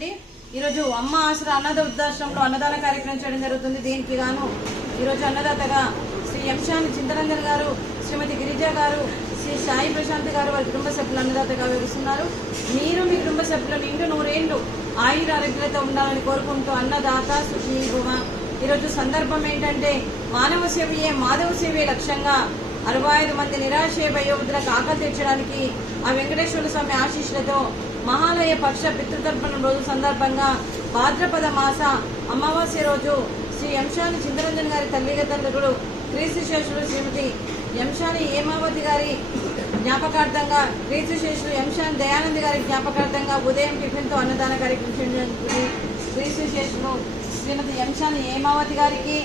అండి. ఈరోజు అమ్మ ఆసరా అన్నద వృద్ధాశ్రమంలో అన్నదాన కార్యక్రమం చేయడం జరుగుతుంది. దీనికి గాను ఈరోజు అన్నదాతగా శ్రీ ఎంశాని చింతరంజన్ గారు, శ్రీమతి గిరిజ గారు, శ్రీ సాయి ప్రశాంత్ గారు వారి కుటుంబ సభ్యులు అన్నదాతగా వివరిస్తున్నారు. మీరు మీ కుటుంబ సభ్యులు నిండు నూరేళ్లు ఆయుర ఆరోగ్యాలతో ఉండాలని కోరుకుంటూ అన్నదాత సుఖీభవ. ఈరోజు సందర్భం ఏంటంటే మానవ సేవయే మాధవ సేవే లక్ష్యంగా 65 మంది నిరాశయ వయోవృద్ధులకు ఆకలి తీర్చడానికి ఆ వెంకటేశ్వర స్వామి ఆశీస్సులతో మహాలయ పక్ష పితృతర్పణ రోజు సందర్భంగా భాద్రపద మాస అమావాస్య రోజు శ్రీ ఎంశాని చింతరంజన్ గారి తల్లిదండ్రులు క్రీస్తుశేషులు శ్రీమతి ఎంశాని హేమావతి గారి జ్ఞాపకార్థంగా, క్రీస్తుశేషులు ఎంశాని దయానంద్ గారి జ్ఞాపకార్థంగా ఉదయం టిఫిన్తో అన్నదాన కార్యక్రమం జరుగుతుంది. క్రీస్తుశేషులు శ్రీమతి ఎంశాని హేమావతి గారికి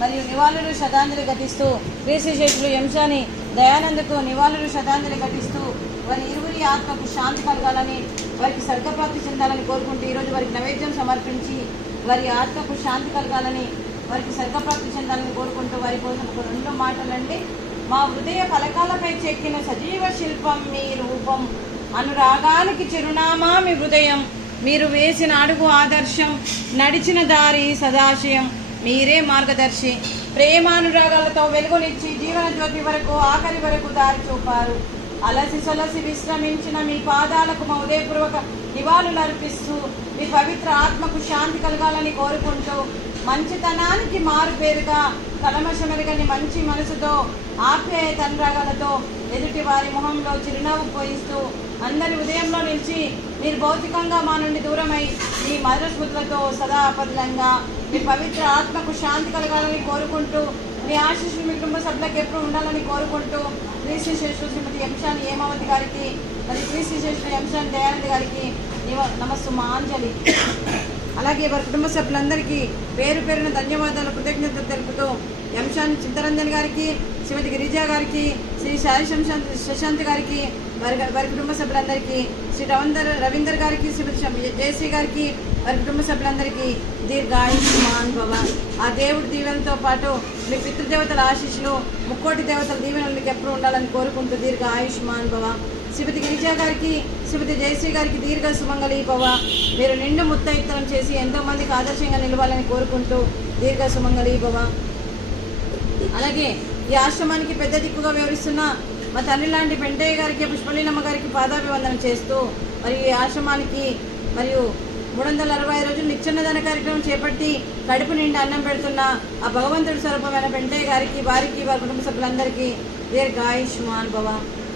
మరియు నివాళులు శ్రద్ధాంజలి ఘటిస్తూ, క్రీస్తుశేషులు ఎంశాని దయానందకు నివాళులు శ్రద్ధాంజలి ఘటిస్తూ వారి ఇరువురి ఆత్మకు శాంతి కలగాలని, వారికి స్వర్గప్రాప్తి చెందాలని కోరుకుంటూ ఈరోజు వారికి నైవేద్యం సమర్పించి వారి ఆత్మకు శాంతి కలగాలని, వారికి స్వర్గప్రాప్తి చెందాలని కోరుకుంటూ వారి కోసం ఒక 2 మాటలండి. మా హృదయ ఫలకాలపై చెక్కిన సజీవ శిల్పం మీ రూపం, అనురాగానికి చిరునామా మీ హృదయం, మీరు వేసిన అడుగు ఆదర్శం, నడిచిన దారి సదాశయం, మీరే మార్గదర్శి, ప్రేమానురాగాలతో వెలుగునిచ్చి జీవన జ్యోతి వరకు ఆఖరి వరకు దారి చూపారు. అలసి సొలసి విశ్రమించిన మీ పాదాలకు మా ఉదయపూర్వక నివాళులు అర్పిస్తూ మీ పవిత్ర ఆత్మకు శాంతి కలగాలని కోరుకుంటూ, మంచితనానికి మారు పేరుగా కలమషమెరగని మంచి మనసుతో ఆప్యాయత అనురాగాలతో ఎదుటి వారి మొహంలో చిరునవ్వు పోయిస్తూ అందరి ఉదయంలో నిలిచి మీరు భౌతికంగా మా నుండి దూరమై మీ మధుర స్మృతులతో సదాపదిలంగా మీ పవిత్ర ఆత్మకు శాంతి కలగాలని కోరుకుంటూ, మీ ఆశీస్సులు మీ కుటుంబ సభ్యులకు ఎప్పుడు ఉండాలని కోరుకుంటూ క్రీస్తుశేషులు శ్రీమతి ఎంశాని హేమావతి గారికి మరియు క్రీస్తుశేషులు ఎంశాని దయానంద్ గారికి నమస్సుమాంజలి. అలాగే వారి కుటుంబ సభ్యులందరికీ పేరు పేరున ధన్యవాదాలు, కృతజ్ఞతలు తెలుపుతూ ఎంశాని చింతరంజన్ గారికి, శ్రీమతి గిరిజ గారికి, శ్రీ సాయి శశాంత్ గారికి, వారి కుటుంబ సభ్యులందరికీ, శ్రీ రవీందర్ గారికి, శ్రీమతి జయశ్రీ గారికి, వారి కుటుంబ సభ్యులందరికీ దీర్ఘాయుష్మాన్ భవ. ఆ దేవుడి దీవెనతో పాటు మీ పితృదేవతల ఆశీస్సులు, ముక్కోటి దేవతల దీవెనలు మీకు ఎప్పుడు ఉండాలని కోరుకుంటూ దీర్ఘాయుష్మాన్ భవ. శ్రీమతి గిరిజ గారికి, శ్రీమతి జయశ్రీ గారికి దీర్ఘ సుమంగళి భవ. మీరు నిండు ముత్తైత్తనం చేసి ఎంతోమందికి ఆదర్శంగా నిలవాలని కోరుకుంటూ దీర్ఘ సుమంగళి భవ. అలాగే ఈ ఆశ్రమానికి పెద్ద దిక్కుగా వివరిస్తున్న మా తల్లి లాంటి పెంటయ్య గారికి, పుష్పలీనమ్మ గారికి పాదాభివందనం చేస్తూ, మరి ఈ ఆశ్రమానికి మరియు 365 రోజులు నిత్యన్నదాన కార్యక్రమం చేపట్టి కడుపు నిండి అన్నం పెడుతున్న ఆ భగవంతుడి స్వరూపమైన పెంటయ్య గారికి, వారికి, వారి కుటుంబ సభ్యులందరికీ దీర్ఘాయుష్మాన్ భవ.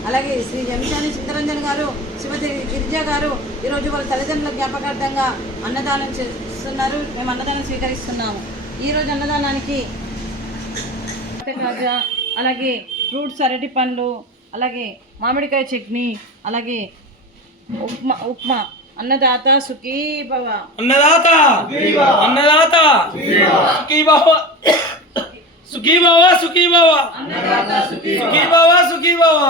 అలాగే శ్రీ ఎంశాని చింతరంజన్ గారు, శ్రీమతి గిరిజ గారు ఈరోజు వాళ్ళ తల్లిదండ్రుల జ్ఞాపకార్థంగా అన్నదానం చేస్తున్నారు. మేము అన్నదానం స్వీకరిస్తున్నాము. ఈరోజు అన్నదానానికి కాజా, అలాగే ఫ్రూట్స్, అరటి పండ్లు, అలాగే మామిడికాయ చట్నీ, అలాగే ఉప్మా. అన్నదాత సుఖీ భవ. అన్నదాత అన్నదాత సుఖీ భవ. సుఖీ భవ సుఖీ భవ. సుఖీ భవ సుఖీ భవ.